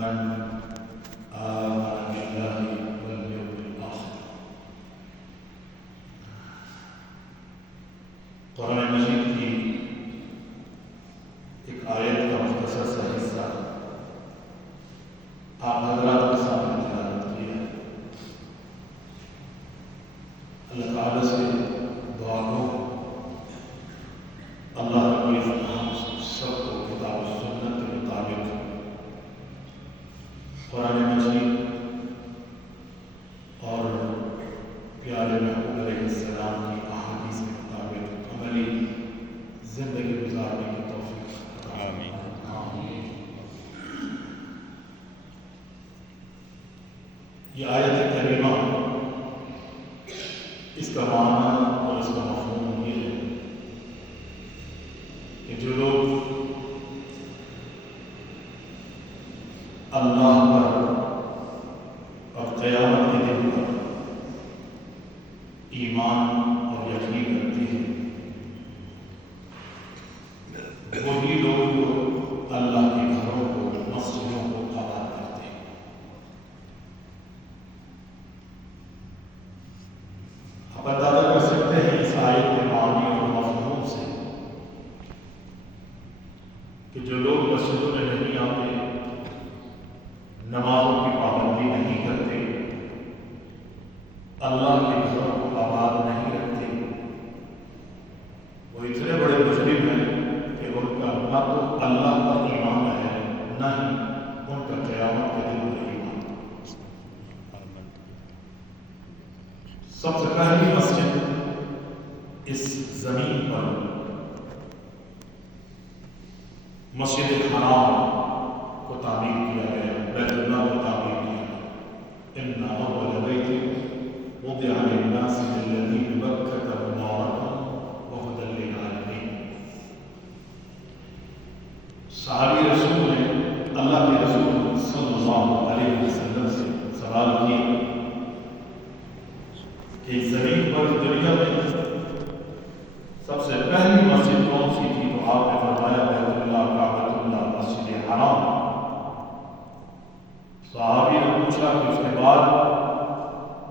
من آمن بالله واليوم الآخر. قرآن مجید کی ایک آیت کا مختصر سا حصہ آپ حضرات کے سامنے تلاوت کیا ہے. اللہ تعالیٰ سے دعا ہو اللہ رب العزت ہم سب کو کتاب و سنت کے مطابق قرآن مجید اور پیارے محبوب علیہ السلام کی احادیث کے مطابق عملی زندگی گزارنے کی توفیق عطا فرمائے. آمین. یہ آیت کریمہ اس کا معنی اور اس کا مفہوم یہ ہے کہ جو لوگ اللہ پر اور قیامت کے دن پر ایمان اور یقین رکھتے ہیں وہی لوگ اللہ کے گھروں کو مسجدوں کو آباد کرتے ہیں. آپ اندازہ کر سکتے ہیں اس آیت کے معنی اور مفہوم سے کہ جو لوگ مسجدوں میں نہیں آتے، نمازوں کی پابندی نہیں کرتے، اللہ کے گھروں کو آباد نہیں رکھتے، وہ اتنے بڑے مجرم ہیں کہ ان کا نہ تو اللہ پر ایمان ہے نہ ہی ان کا قیامت کے دن پر ایمان. سب سے پہلی مسجد اس زمین پر مسجد حرام کو تعمیر کیا گیا، بیت اللہ کو تعمیر کیا گیا. ان اول بیت وضع للناس الذي ببکۃ مبارکا وہدی للعالمین. صحابی رسول نے اللہ کے رسول صلی اللہ علیہ وسلم سے سوال کیا کہ زمین پر دنیا میں سب سے پہلی مسجد کون سی تھی؟ تو آپ نے فرمایا بیت اللہ، کعبۃ اللہ، مسجد حرام. صحابی نے پوچھا کہ اس کے بعد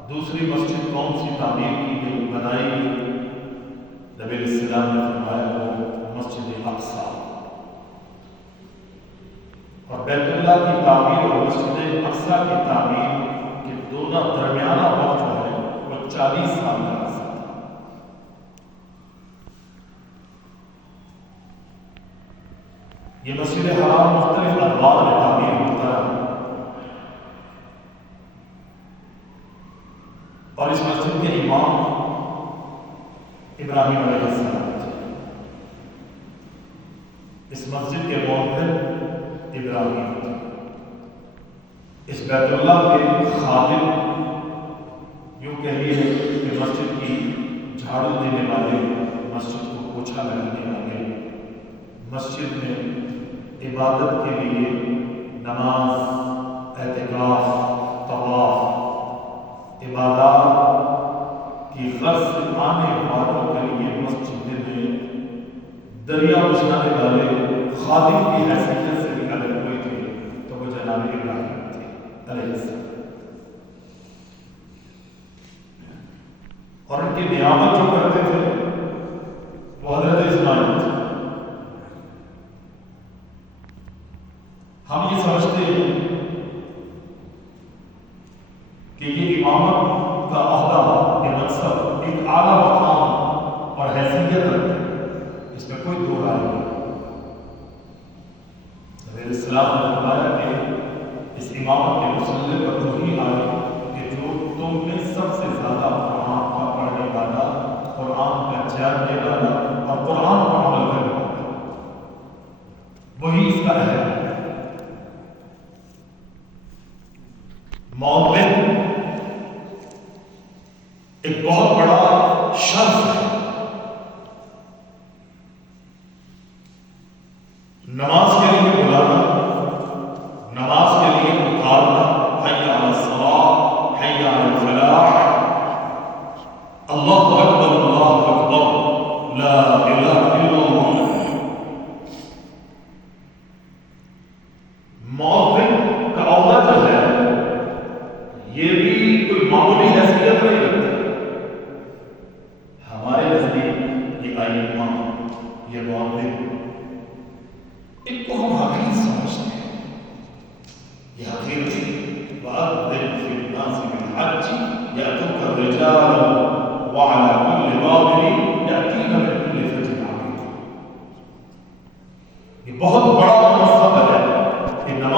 دوسری مسجد کون سی تعمیر کی گئی، بنائی گئی؟ نبی علیہ السلام نے فرمایا وہ مسجد اقصی. اور بیت اللہ کی تعمیر اور مسجد اقصی کی تعمیر کے دونوں درمیانہ وقت جو ہے وہ 40 سال کا عرصہ تھا. یہ مسجد حرام مختلف ادوار میں تعمیر ہوتا ہے اور اس مسجد کے امام ابراہیم علیہ السلام تھے. اس مسجد کے مؤذن ابراہیم تھے. اس بیت اللہ کے خادم یوں کہیے کہ مسجد کی جھاڑو دینے والے، مسجد کو پوچھا لگانے والے، مسجد میں عبادت کے لیے نماز، اعتکاف، طواف، عبادات کی غرض سے آنے والوں کے لیے مسجد میں دریا بچھانے والے خادم کی حیثیت سے بھی الگ ہوئے تھے. تو وہ جناب ابراہیم تھے علیہ السلام. اور ان کی نیامت جو کرتے تھے وہ حضرت اسماعیل تھے. ہم یہ سمجھتے ہیں کہ یہ امامت کا عہدہ، یہ منصب ایک اعلیٰ مقام اور حیثیت رکھتے ہیں، اس میں کوئی دو رائے نہیں. نبی علیہ السلام نے فرمایا کہ اس امامت کے مسئلے پر وہی آئے کہ جو تم میں سب سے زیادہ قرآن کا پڑھنے والا، قرآن کا جاننے والا اور قرآن پر عمل کرنے والا، وہی اس کا اہل ہے. مؤذن ایک بہت بڑا شرف ہے. نماز کے لیے بلانا، نماز کے لیے پکارنا، حی علی الصلاۃ، حی علی الفلاح، اللہ اکبر، اللہ اکبر، لا الہ الا اللہ. مؤذن کا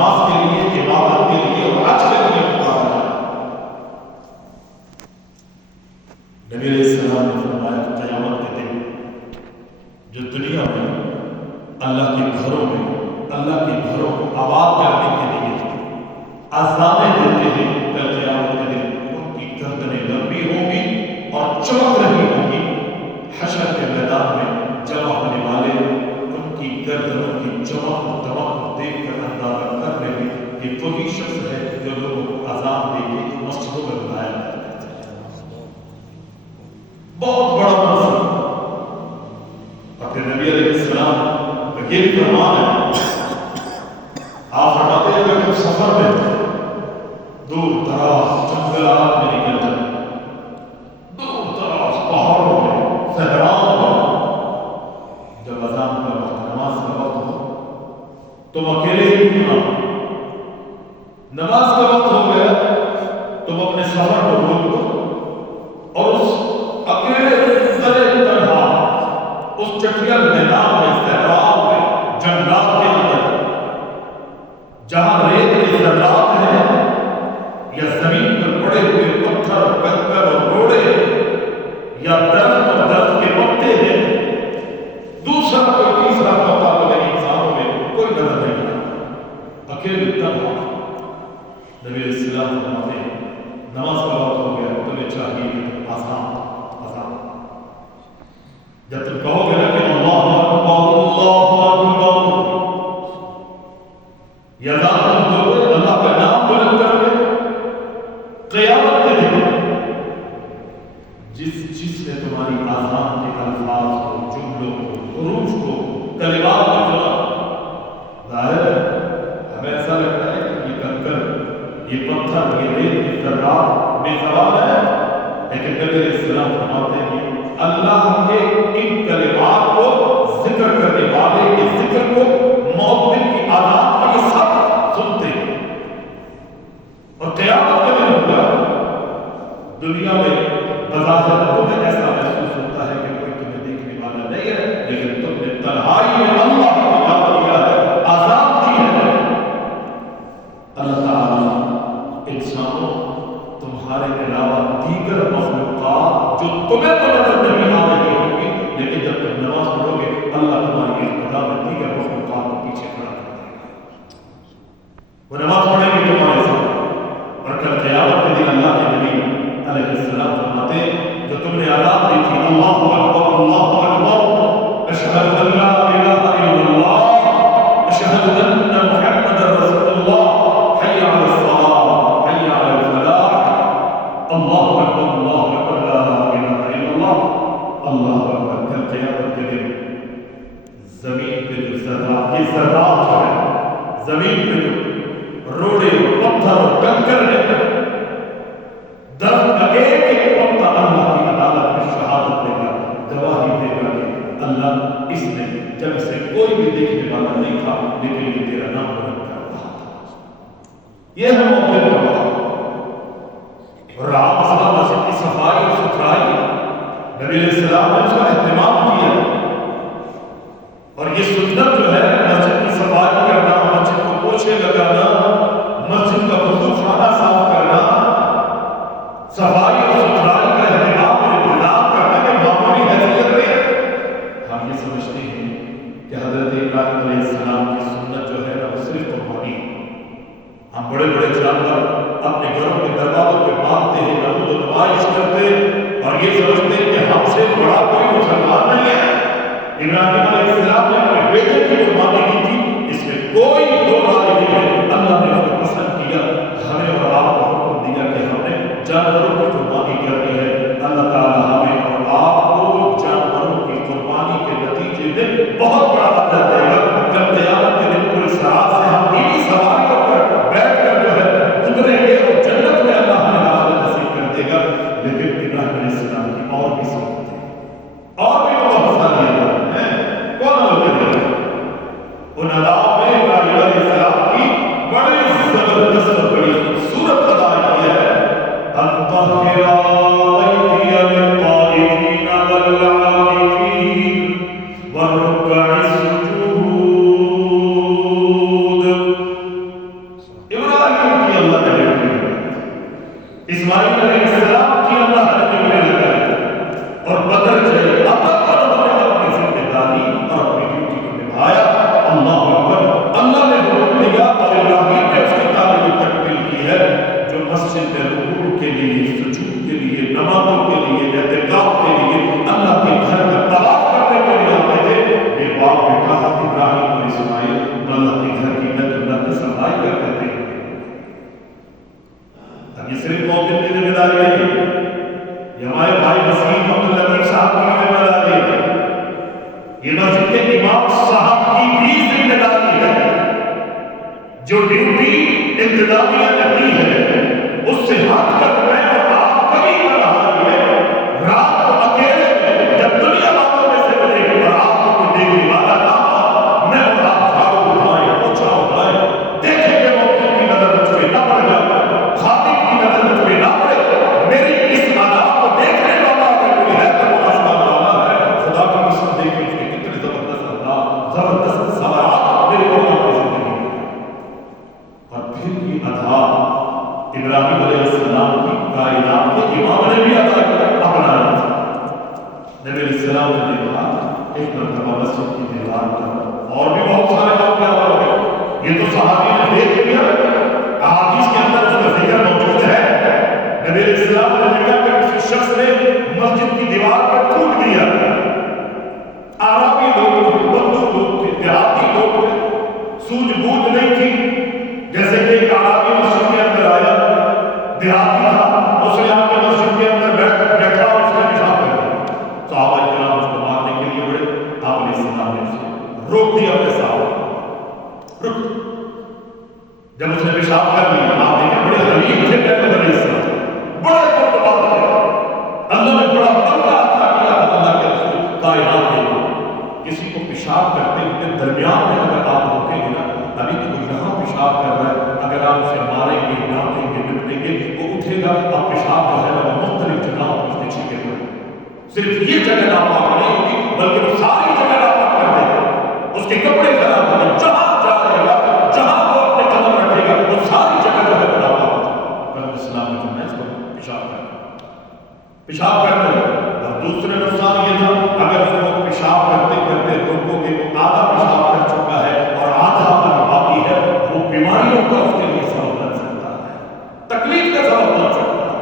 نماز کے لیے، عبادت کے لیے اور حج کے لیے پکارا جائے۔ نبی علیہ السلام نے فرمایا قیامت کے دن جو دنیا میں اللہ کے گھروں میں اللہ کے گھروں کو آباد کرنے کے لیے اذانیں دیتے ہیں، کل قیامت کے دن ان کی گردنیں لمبی ہوں گی اور چمک رہی ہوں گی۔ حشر کے میدان میں جمع ہونے والے ان کی گردنوں کی چمک و دمک کو دیکھ کر اندازہ کر رہے ہیں کہ وہی شخص ہے جو لوگوں کو اذان دے کے مسجدوں میں بلایا کرتے تھے۔ بہت بڑا منظر۔ اور پھر نبی علیہ السلام کا یہ بھی فرمان ہے، آپ فرماتے ہیں کہ تم سفر میں دور دراز جنگلات میں نکل جائیں، دور دراز پہاڑوں میں، صحراؤں میں، جب اذان کا وقت، نماز کا وقت ہو، تم اکیلے ہی کیوں نہ ہو، نماز کا وقت ہو گیا، تم اپنے سفر کو روک دو اور اس اکیلے تنہا اس چٹیل میدان میں، صحراؤں میں، جنگلات کے اندر جہاں ریت کے ذرات ہیں یا زمین پر پڑے ہوئے پتھر، کنکر اور روڑے یا درخت اور درخت کے پتے ہیں، دوسرا کوئی تیسرا موقع تو نہیں، انسانوں میں کوئی نظر نہیں آتا، اکیلے تنہا۔ نبی علیہ السلام فرماتے ہیں نماز کا وقت ہو گیا، تمہیں چاہیے کہ تم آسان جب تم کہو گے نا کہ اللہ اکبر یا تم دو اللہ کا نام بلند کر کے قیامت کے دن جس نے تمہاری آزان کے الفاظ کو، جملوں کو، حروف کو، کلمات کو سنا، ظاہر ہے ہمیں ایسا لگتا ہے کہ یہ کنکر، یہ پتھر، یہ ریت کی ذرات بے سوال ہے، لیکن نبی علیہ السلام فرماتے ہیں کہ اللہ کے ان کلمات کو ذکر کرنے والے کے ذکر کو مؤذن کی آزان پر یہ سب سنتے ہیں۔ اور قیامت کے دن ہوگا، دنیا میں بظاہر تمہیں ایسا محسوس ہوتا ہے کہ کوئی تمہیں دیکھنے والا نہیں ہے، لیکن تم نے تنہائی میں اللہ کو یاد کیا ہے، آزاد دی ہے۔ اللہ تعالیٰ انسانوں، تمہارے علاوہ دیگر مخلوقات جو تمہیں تو نظر نہیں آ رہی ہوگی، لیکن جب تم نماز پڑھو گے اللہ تمہاری اقتدا میں دیگر مخلوقات کو پیچھے کھڑا کر دے گا، وہ نماز پڑھیں گے تمہارے ساتھ۔ اور کل قیامت کے دن اللہ کے نبی علیہ السلام فرماتے ہیں جو تم نے آزاد دی تھی، اللہ اکبر اللہ اکبر، اشہد ان لا الہ الا اللہ، اشہد ان محمد رسول اللہ، حی علی الصلاۃ، حی علی الفلاح، اللہ اکبر اللہ اکبر، لا الہ الا اللہ، اللہ اکبر۔ کل قیامت کے دن زمین پہ جو ذرات، یہ ذرات جو ہے زمین پہ جو روڑے، پتھر اور کنکر ہے، درخت کا ایک ایک پتا اللہ کی عدالت میں شہادت دے گا، گواہی دے گا کہ اللہ اس نے جب سے کوئی بھی دیکھنے والا نہیں تھا لیکن یہ تیرا نام بلند کر رہا تھا۔ یہ ہے موقع کا وقت۔ اور رہا مسئلہ مسجد کی صفائی اور ستھرائی، نبی علیہ السلام نے اس کا اہتمام کیا، اور یہ سنت جو ہے مسجد کی صفائی کرنا، مسجد کو پوچھے لگانا، مسجد کا وضو خانہ صاف کرنا، صفائی اور ستھرائی کا اہتمام اور انتظام کرنا کہ معمولی حیثیت نہیں ہے۔ ہم یہ سمجھتے ہیں کہ حضرت ابراہیم علیہ السلام کی سنت جو ہے وہ صرف قربانی ہے۔ ہم بڑے بڑے جانور اپنے گھروں کے دروازوں پہ باندھتے ہیں، نمود و نمائش کرتے اور یہ سمجھتے ہیں کہ ہم سے بڑا کوئی مسلمان نہیں ہے۔ ابراہیم علیہ السلام نے اپنے بیٹے کی قربانی کی تھی، اس میں کوئی دو رائے نہیں ہے۔ اللہ نے اس کو پسند کیا، ہمیں اور آپ کو حکم دیا کہ ہم نے جانوروں کی قربانی کرنی ہے۔ اللہ تعالیٰ ہمیں اور آپ کو جانوروں کی قربانی کے نتیجے میں بہت بڑا اجر دے گا۔ جب قیامت کے دن پوری سرات سے ہم انہی سواریوں پر بیٹھ کر جو ہے گزریں گے اور جنت میں اللہ ہمیں داخلہ نصیب کر دے گا۔ لیکن ابراہیم علیہ السلام کی اور بھی سنت ہے، اور بھی بہت ساری ہیں، کون لوگ ان اداؤں میں ابراہیم علیہ السلام اسماعیل علیہ السلام کی اللہ نے لگائی اور بدر جائے اپنی ذمہ داری اور اپنی ڈیوٹی کو نبھایا. اللہ اکبر. اللہ نے حکم دیا اور ابراہیم نے اس کی تعلیم تکمیل کی ہے. جو مسجد میں رکوع کے لیے، سجود کے لیے، نمازوں کے لیے، اعتکاف کے لیے، اللہ کے گھر کا طواف کرنے کے لیے آتے تھے، یہ باپ بیٹا ابراہیم اور اسماعیل اللہ کے گھر کی بیت کی صفائی کرتے تھے. اب یہ صرف مومن کی ذمہ داری نہیں ہے، یہ ہمارے بھائی وسیم عبد العزیز صاحب کی ذمہ داری ہے، یہ مسجد کے امام صاحب کی بھی ذمہ داری ہے. جو ڈیوٹی انتظامیہ نے دی ہے اس سے ہٹ کر میں اور آپ کبھی نہ رہا ہے. رات کو اکیلے جب دنیا والوں میں سے ملے گی اور آپ کو کوئی دیکھنے والا نہ ہو، میں اور آپ جھاڑو اٹھائیں، پوچھا اٹھائیں، دیکھیں کہ موقع کی نظر مجھ پہ نہ پڑ جائے، خاطب کی نظر مجھ پہ نہ پڑے. میری اس ادا کو دیکھنے والا اگر کوئی ہے تو وہ آسمان والا ہے. خدا کی قسم دیکھیں اس کے کتنے زبردست انداز، زبردست سوالات میرے اور آپ کی زندگی میں. اور پھر یہ ادا ابراہیم علیہ السلام کی کائنات کے امام نے بھی ادا اپنایا تھا. نبی علیہ السلام نے کہا ایک مرتبہ مسجد کی دیوار پر اور بھی بہت سارے لوگ کیا ہو گئے، یہ تو صحابی نے دیکھ لیا، احادیث کے اندر اس کا ذکر موجود ہے. نبی علیہ السلام نے دیکھا کہ کسی شخص نے مسجد کی دیوار پر تھوک دیا. عربی لوگ تھے، بندو لوگ تھے، دیہاتی لوگ تھے، سوجھ بوجھ نہیں تھی. جیسے کہ ایک عربی مسجد کے اندر آیا، دیہاتی تھا، اس نے آپ کے مسجد کے اندر بیٹھا اور اس نے پیشاب کر دیا. صحابہ کرام اس کو مارنے کے لیے بڑے، آپ علیہ السلام نے اسے روک دیا اپنے صحابہ، رک. جب اس نے پیشاب کر لیا، آپ نے بڑے حلیم تھے پیغمبر علیہ السلام، بڑے پرتبار تھے. اللہ نے بڑا بندہ عطا کیا تھا اللہ کے رسول کائنات کے. کسی کو پیشاب کرتے ہوئے درمیان میں اگر آپ روکیں گے نا، ابھی تو وہ یہاں پیشاب کر رہا ہے، اگر آپ اسے ماریں گے، ڈانٹیں گے، ڈپٹیں گے، وہ اٹھے گا. آپ پیشاب جو ہے وہ مختلف جگہوں پر اس کے چھینکے پڑے. صرف یہ جگہ ناپاک نہیں ہوگی بلکہ وہ ساری جگہ ناپاک کر دے گا. اس کے کپڑے خراب ہو گئے، جہاں جائے گا، جہاں وہ اپنے قدم رکھے گا، وہ ساری جگہ جو ہے ناپاک ہو جائے گا. اسلام نے فرمایا اس کو پیشاب کرنے لگا. اور دوسرے نقصان یہ تھا اگر اس کو پیشاب کرتے کرتے روکو گے، وہ آدھا پیشاب کر چکا ہے اور آدھا باقی ہے، وہ بیماریوں کا اس کے لیے سبب بن سکتا ہے، تکلیف کا سبب بن سکتا ہے.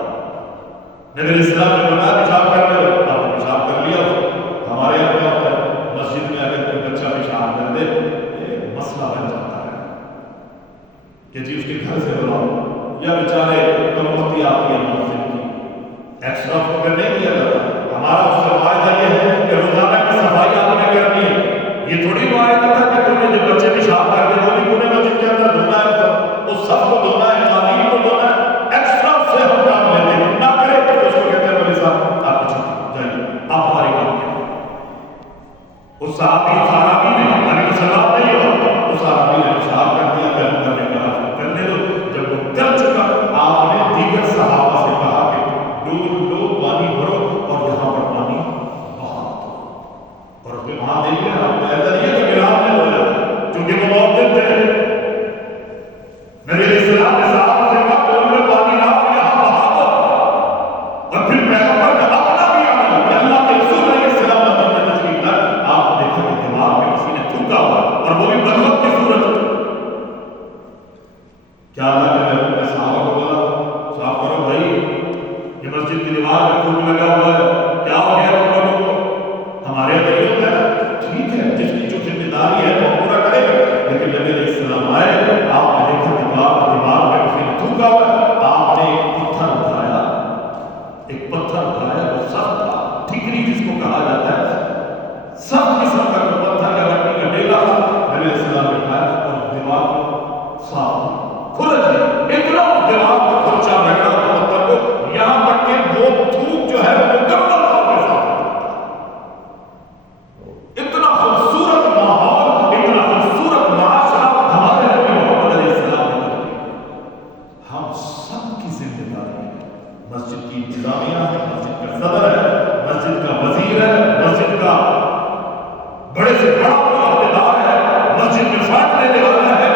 نبی علیہ السلام نے فرمایا پیشاب کرنے لگا. آپ نے پیشاب کر لیا. ہمارے یہاں کیا ہوتا ہے، مسجد میں اگر کوئی بچہ پیشاب کر دے یہ مسئلہ بن جاتا ہے کہ جی اس کے گھر سے بلاؤ، یا بیچارے کلمتی آتی ہے مسجد کی، ایکسٹرا فکر نہیں کیا جاتا. ہمارا اس سے فائدہ یہ ہے کہ روزانہ کی صفائی آپ نے کرنی ہے. یہ تھوڑی فائدہ تھا کہ تم نے جب بچے پیشاب کر دے وہ نہیں مسجد کے اندر دھونا ہے، اس سب کو دھونا ہے، قالین کو دھونا ہے. ایکسٹرا سے ہم کام لیتے ہیں، نہ کرے تو اس کو کہتے ہیں بھائی صاحب آپ چھٹی جائیے، آپ ہمارے کام کریں. اس صحابی نے علیہ السلام نہیں ہوا، اس صحابی نے پیشاب کر دیا، پھر کرنے کا کرنے دو. جب وہ کر چکا آپ نے دیگر صحابہ سے کہا کہ ڈول لو، پانی بھرو اور یہاں پر پانی بہا دو. اور پھر وہاں دیکھ لیں آپ ایسا نہیں ہے کہ بلال نے بولا چونکہ وہ موجود تھے. نبی علیہ السلام نے صحابہ سے کہا ڈول میں پانی نہ ہو، یہاں بہا دو. اور پھر پیغمبر کا اپنا بھی عمل کہ اللہ کے رسول علیہ السلام نے تشریف لایا. آپ نے دیکھا کہ دماغ میں کسی نے تھوکا ہوا اور وہ بھی برکت کی صورت. کیا اللہ کے محبوب نے صحابہ کو بولا صاف کرو بھائی، یہ مسجد کی دیوار میں تھوک لگا ہوا ہے، کیا ہو گیا تم لوگوں کو؟ ہمارے یہاں یہ ہوتا ہے، ٹھیک ہے جس کی جو ذمہ داری ہے وہ پورا کرے گا. لیکن نبی علیہ السلام آئے، آپ نے دیکھا دماغ میں کسی نے تھوکا ہوا ہے. آپ نے ایک پتھر اٹھایا، ایک پتھر اٹھایا، وہ سخت تھا، ٹھیکری جس کو کہا جاتا ہے، سخت قسم کا پتھر کا لکڑی کا ڈیلا تھا. نبی علیہ السلام نے اٹھایا اور دماغ صاف کھل گئی. اتنا دماغ کو خرچہ رکھا پتھر کو، یہاں تک کہ وہ تھوک جو ہے وہ مکمل طور پہ صاف ہو جاتا ہے. اتنا خوبصورت ماحول، اتنا خوبصورت معاشرہ ہمارے نبی محمد علیہ السلام نے دیا. ہم سب کی ذمہ داری ہے. مسجد کی انتظامیہ ہے، مسجد کا صدر ہے، مسجد کا وزیر ہے، مسجد کا بڑے سے بڑا عہدیدار ہے، مسجد میں فائدہ دینے والا ہے.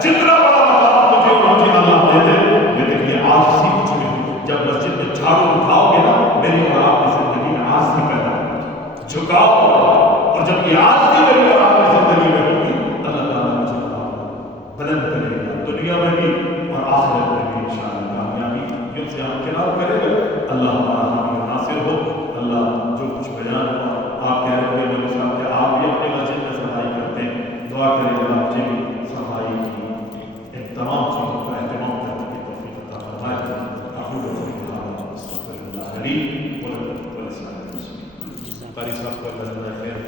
جتنا بڑا مقام تجھے اللہ دے دے، لیکن یہ آج سی کچھ نہیں. جھکاؤ اور جب یہ آج کی میری اور آپ کی زندگی میں ہوگی اللہ تعالیٰ مجھے بلند کرے گا دنیا میں بھی اور آخرت میں بھی انشاءاللہ کامیابی یوں سے ہم کنار کرے گا اللہ ہمارا حامی ناصر ہو اللہ جو کچھ بیان ہوا آپ کہہ رہے ہیں مولوی صاحب کہ آپ بھی اپنے مسجد میں صفائی کرتے ہیں دعا کریں اللہ مجھے بھی صفائی کی ان تمام چیزوں کا اہتمام کرنے کی توفیق عطا فرمائے اقول قولی ھذا واستغفر اللہ لي ولکم ولسائر المسلمین قاری صاحب کو اللہ